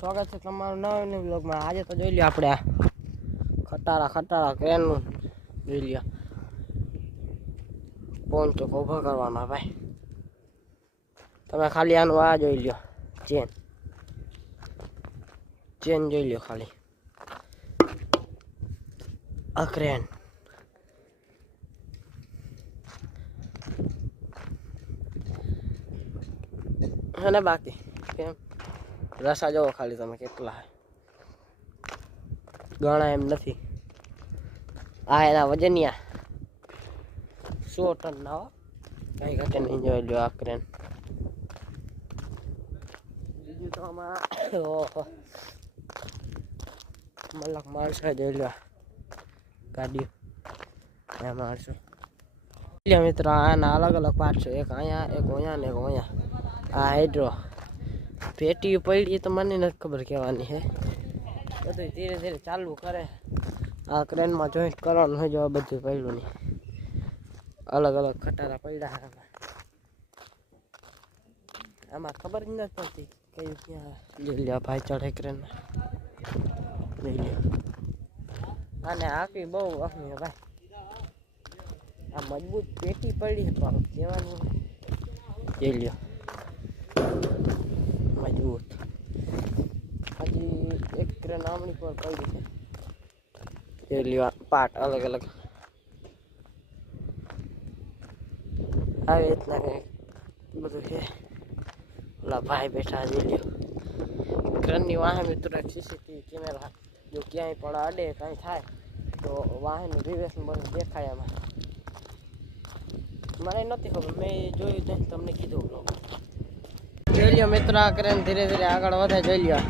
સ્વાગત છે તમારું નવા બ્લોગમાં। આજે તો જોઈ લ્યો આપણે આ ખટારા ક્રેનનું જોઈ લ્યો ફોન તો ઊભો કરવાનો ભાઈ। તમે ખાલી આનું આ જોઈ લ્યો ચેન જોઈ લ્યો ખાલી આ ક્રેન है ना। बाकी केम रसा जो खाली तमे केटला है गणा एम नहीं। आ एना वजनिया 100 टन ना कई घटे नहीं जो लो आ क्रेन बीजू तो मलक माणस जो लो गाड़ी माणसो मित्र आना अलग अलग पार्ट है। एक अँ एक ने एक अँ आ हाइड्रो पेटी पड़ी तो મને નથી ખબર કહેવાની है બધું ધીરે ધીરે ચાલુ કરે। આ ક્રેન માં જોઈન્ટ કરવાનું હોય જો બધું પડ્યું નહીં अलग अलग खटारा પડ્યા है। આમાં ખબર જ નથી પડતી કયું ક્યાં લઈ લ્યા ભાઈ ચઢે ક્રેન માં લઈ લ્યો આને આખી બહુ અખમી ભાઈ। આ મજબૂત પેટી પડી છે પણ કહેવાનું લઈ લ્યો मजबूत हजी एक क्रेन आमणी पर पड़ी है ये लियो पार्ट अलग अलग आवे इतना के બધું है। ओला भाई बैठा दे लियो क्रेन ની વાહે મિત્ર સીસીટીવી કેમેરા જો ક્યાંય પણ અડે કાંઈ થાય તો વાહન રિવર્સ બધું દેખાય એમાં। મને નથી ખબર મેં જોયું તો તમને કીધું લોકો જોઈ લ્યો મિત્ર આ ક્રેન ધીરે ધીરે આગળ વધે જોઈ લ્યો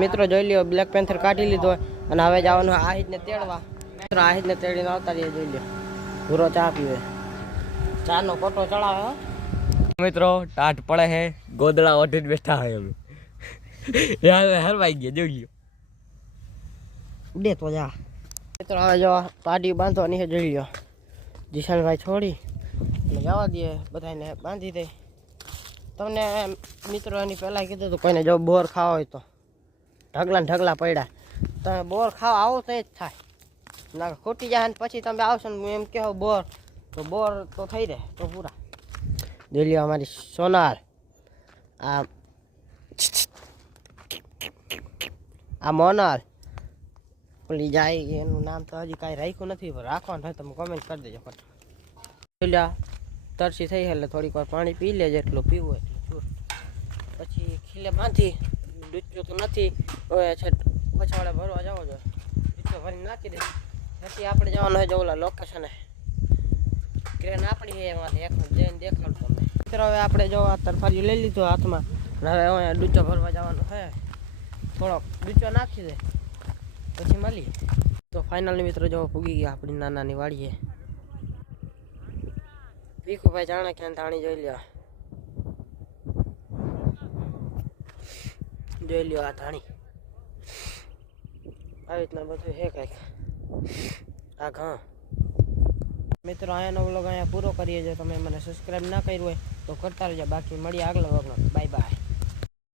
મિત્રો જોઈ લ્યો બ્લેક પેન્થર કાઢી લીધો અને હવે જવાનું આ હિજને તેડવા। મિત્રો આ હિજને તેડીને આવતા રહીએ જોઈ લ્યો પૂરો ચા પીવે ચાનો કોટો ચડાવે હો મિત્રો ટાટ પડે હે ગોદડા ઓઢીને બેઠા હોય અમે યાર હરવાઈ ગયા જોઈ લ્યો દે તો જા મિત્રો હવે જો પાડી બાંધવાની છે જોઈ લ્યો જીશાનભાઈ છોડી જવા દે બધાને બાંધી દે। તમને મિત્રો એની પહેલાં કીધું હતું કોઈને જો બોર ખાવા હોય તો ઢગલા ને ઢગલા પડ્યા તમે બોર ખાવા આવો તો જ થાય ના ખોટી જાય ને પછી તમે આવશો ને એમ કહો બોર તો બોર તો થઈ રહે તો પૂરા જોઈ લ્યો અમારી સોનાર આ મોનાલ પેલી જાય એનું નામ તો હજી કાંઈ રાખ્યું નથી પણ રાખવાનું હોય તમે કોમેન્ટ કરી દેજો ફટાફટ। તરસી થઈ એટલે થોડીક વાર પાણી પી લે જેટલું પીવું એટલું પછી ખીલે બાંધી ડૂચો તો નથી હવે છે પછવાડે ભરવા જવો જોઈએ ડૂચો ભરીને નાખી દે પછી આપણે જવાનું હોય જો ઓલા લોકેશને ક્રેન આપણી છે એમાંથી એક જઈને દેખાડું તમને મિત્રો। હવે આપણે જો આ તરફારી લઈ લીધો હાથમાં હવે અહીંયા ડૂચો ભરવા જવાનું છે થોડોક ડૂચો નાખી દે પછી મળીએ તો ફાઇનલી મિત્રો જો પૂગી ગયા આપણી નાનાની વાડીએ। ભીખુભાઈ જાણે ક્યાં ધાણી જોઈ લ્યો આ ધાણી આવી રીતના બધું હે કંઈક આ ઘા મિત્રો અહીંયાનો વ્લોગ અહીંયા પૂરો કરીએ। જો તમે મને સબસ્ક્રાઈબ ના કર્યું હોય તો કરતા રહેજો। બાકી મળીએ આગલા વ્લોગમાં। Bye bye.